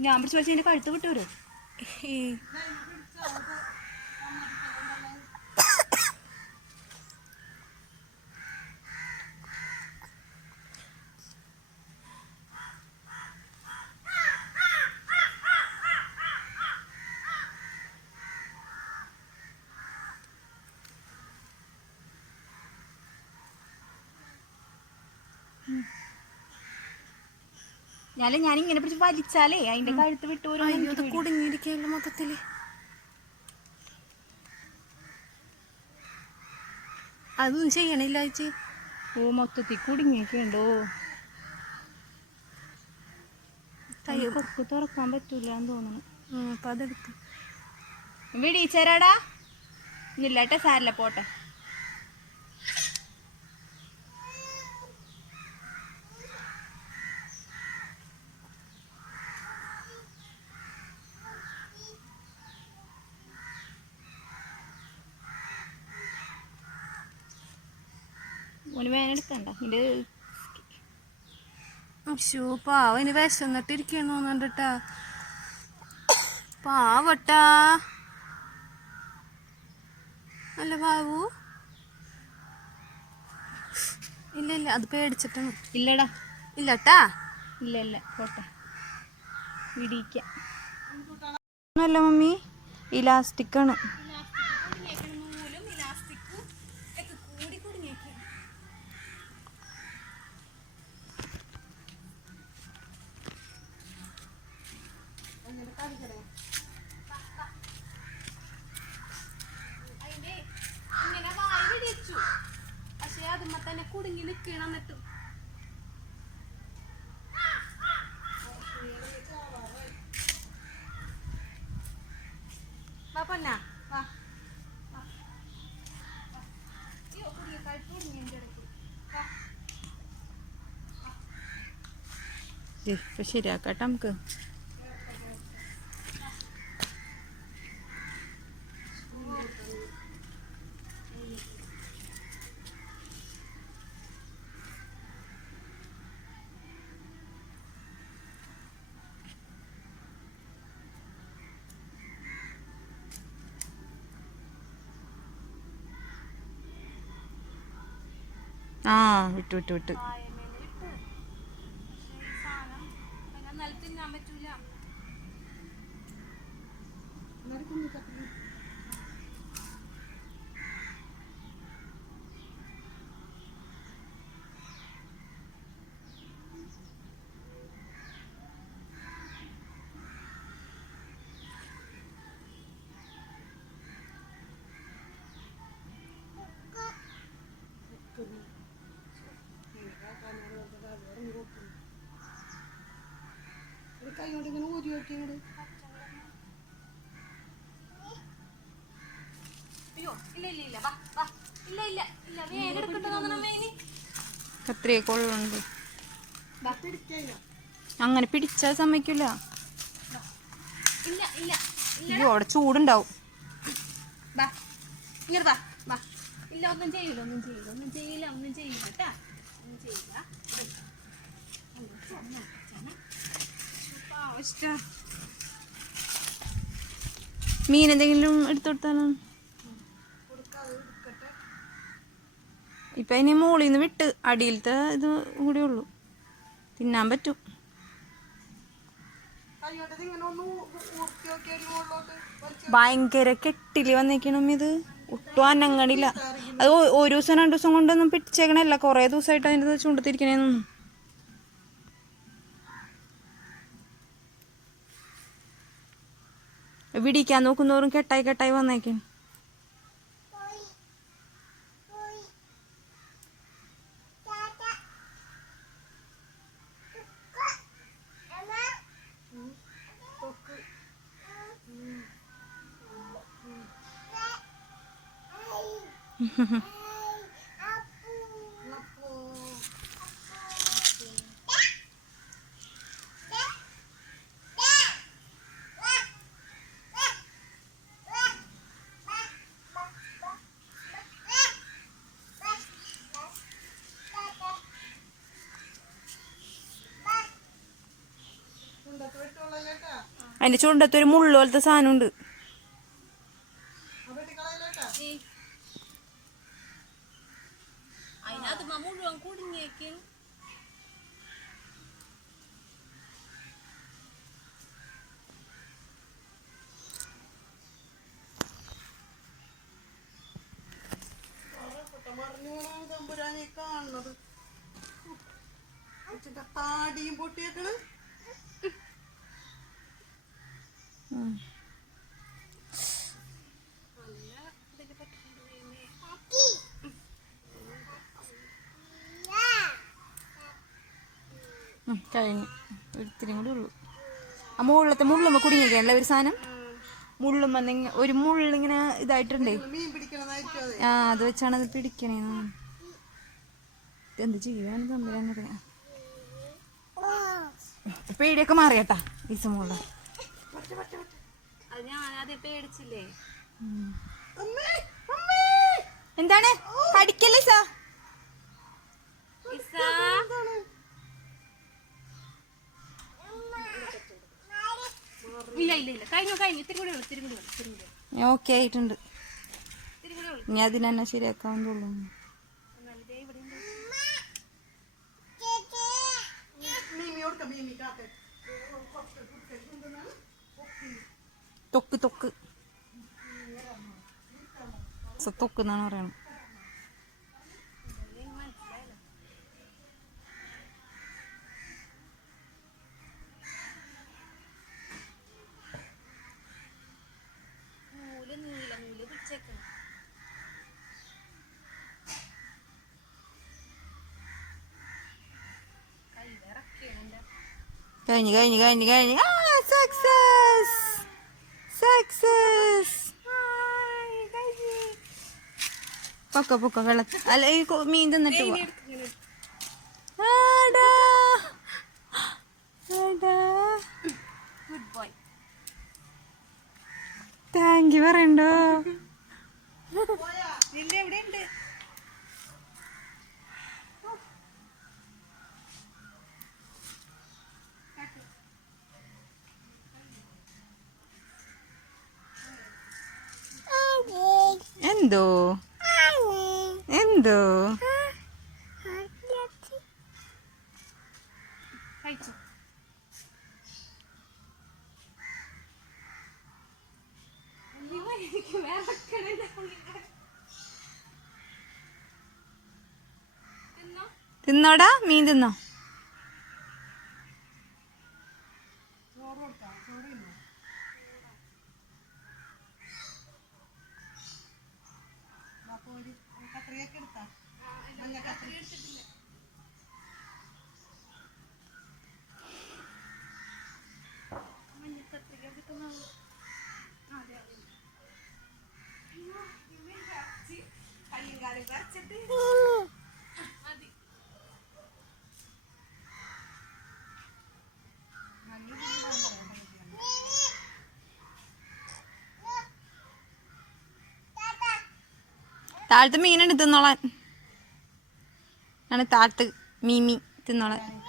ഞാൻ പിടിച്ച് എന്റെ കഴുത്ത് വിട്ടു ഞാൻ ഞാൻ ഇങ്ങനെ പിടിച്ച് വലിച്ചാലേ അതിന്റെ കഴുത്ത് വിട്ടുപോലും കുടുങ്ങിയിരിക്കല്ലോ മൊത്തത്തിൽ? അതൊന്നും ചെയ്യണില്ല ചേച്ചി. ഓ മൊത്തത്തിൽ കുടുങ്ങിയൊക്കെയുണ്ടോ കൊക്ക് തുറക്കാൻ പറ്റൂല എന്ന് തോന്നുന്നു അപ്പൊ അതെടുത്ത്. വിടീച്ചരാടാ ഇല്ലാട്ടെ സാരില്ല പോട്ടെ. ഓന് വേനെടുക്കണ്ട നിന്റെ അശോ പാവന് വിശന്നിട്ടിരിക്കണ തോന്നണ്ടട്ടാ പാവട്ടാ. അല്ല ബാബു. ഇല്ല ഇല്ല അത് പേടിച്ചിട്ടാണ് ഇല്ലടാ. ഇല്ലട്ടാ? ഇല്ല ഇല്ല പോട്ടെ. വിടിയിക്കാം. അല്ല മമ്മി. ഇലാസ്റ്റിക് ആണ് പക്ഷേ അതുമ്മ തന്നെ കുടുങ്ങി നിക്കണം എന്നിട്ട് വാ പൊന്നാ വാ വാ. വാ. അയ്യോ, കുടുങ്ങി, കഴുത്ത് കുടുങ്ങി ഇടയ്ക്ക്. വാ. ഇപ്പൊ ശരിയാക്കട്ടെ നമുക്ക് ആ വിട്ടു വിട്ടു വിട്ടു പായമേന്ന് വിട്ട്. പക്ഷേ ഈ സാധനം അതിനെ നിലത്ത് തിന്നാൻ പറ്റൂല. അയ്യോ, ഇല്ല, ഇല്ല, ഇല്ല, വാ, വാ. ഇല്ല, ഇല്ല, ഇല്ല, ഇങ്ങനെ എടുക്കട്ടെ തോന്നണമ്മേ ഇനി. കത്രിക കൊള്ളുണ്ട് അങ്ങനെ പിടിച്ചാൽ സമ്മതിക്കില്ല ഇല്ല, ഇല്ല, അയ്യോ അവിടെ ചൂടുണ്ടാവും. വാ. ഇങ്ങട് വാ, വാ. ഇല്ല ഒന്നും ചെയ്യില്ല ഒന്നും ചെയ്യില്ല ഒന്നും ചെയ്യില്ല ഒന്നും ചെയ്യില്ല കേട്ടാ? ഒന്നും ചെയ്യില്ല ഇത്. ഒന്നും ഒന്നും ചെയ്യണേ. പാവം മീൻ എന്തെങ്കിലും എടുത്തു കൊടുത്താലോ? ഇപ്പൊ അതിന് മുകളിൽ നിന്ന് വിട്ട് അടിയിലത്തെ ഇത് കൂടെ ഉള്ളു. തിന്നാൻ പറ്റും. ഭയങ്കര കെട്ടിൽ വന്നേക്കണം ഇത്. ഒട്ടും അനങ്ങണില്ല. അത് ഒരു ദിവസം രണ്ടു ദിവസം കൊണ്ടൊന്നും പിടിച്ചേക്കണല്ല. കൊറേ ദിവസമായിട്ട് അതിന്റെ ചൂണ്ടത്തിരിക്കണേന്നും വിടിക്കാൻ നോക്കുന്നവരും കെട്ടായി കെട്ടായി വന്നേക്കും Mm-hmm. അതിന്റെ ചുണ്ടത്ത് ഒരു മുള്ളു പോലത്തെ സാധനം ഉണ്ട് കാണുന്നത്. താടിയും പൊട്ടിയേക്കണ്. കഴിഞ്ഞു. ഒരിത്തിരി കൂടി ഉള്ളു. ആ മുകളിലത്തെ മുള്ളുമ്മ കുടുങ്ങിയൊക്കെയാണല്ലേ ഒരു സാധനം? മുള്ളും വന്ന ഒരു മുള്ളിങ്ങനെ ഇതായിട്ടുണ്ടേ. ആ അത് വെച്ചാണ് അത് പിടിക്കണേന്ന്. എന്ത് ചെയ്യാന്ന് തമ്പുരാനറിയാം പേടിയൊക്കെ മാറിയട്ടാ ഈസ മുള്ള എന്താണ്? കടിക്കല്ലേ സാ? ഇല്ല ഇല്ല ഇല്ല കഴിഞ്ഞു കഴിഞ്ഞു. ഇത്തിരി കൂടി ഉള്ളു ഇത്തിരി കൂടി ഉള്ളു ഇത്തിരി കൂടി ഉള്ളു. ഓക്കെ ആയിട്ടുണ്ട്. ഇനി അതിനെന്നെ മീമി കാക്ക തൊക്ക് തൊക്ക്. തൊക്ക് എന്നാണ് പറയണത് എന്റെ കഴിഞ്ഞു കഴിഞ്ഞു കഴിഞ്ഞു കഴിഞ്ഞു. ആ സക്സസ് സക്സസ് പൊക്ക പൊക്ക വെള്ളത്തിൽ. അല്ല ഈ മീൻ തിന്നിട്ട് പോവാ എന്തോ എന്തോ? തിന്നോടാ മീൻ തിന്നോ താഴത്ത് മീനാണ് തിന്നോളാൻ. ആണ് താഴത്ത് മീമി തിന്നോളാൻ.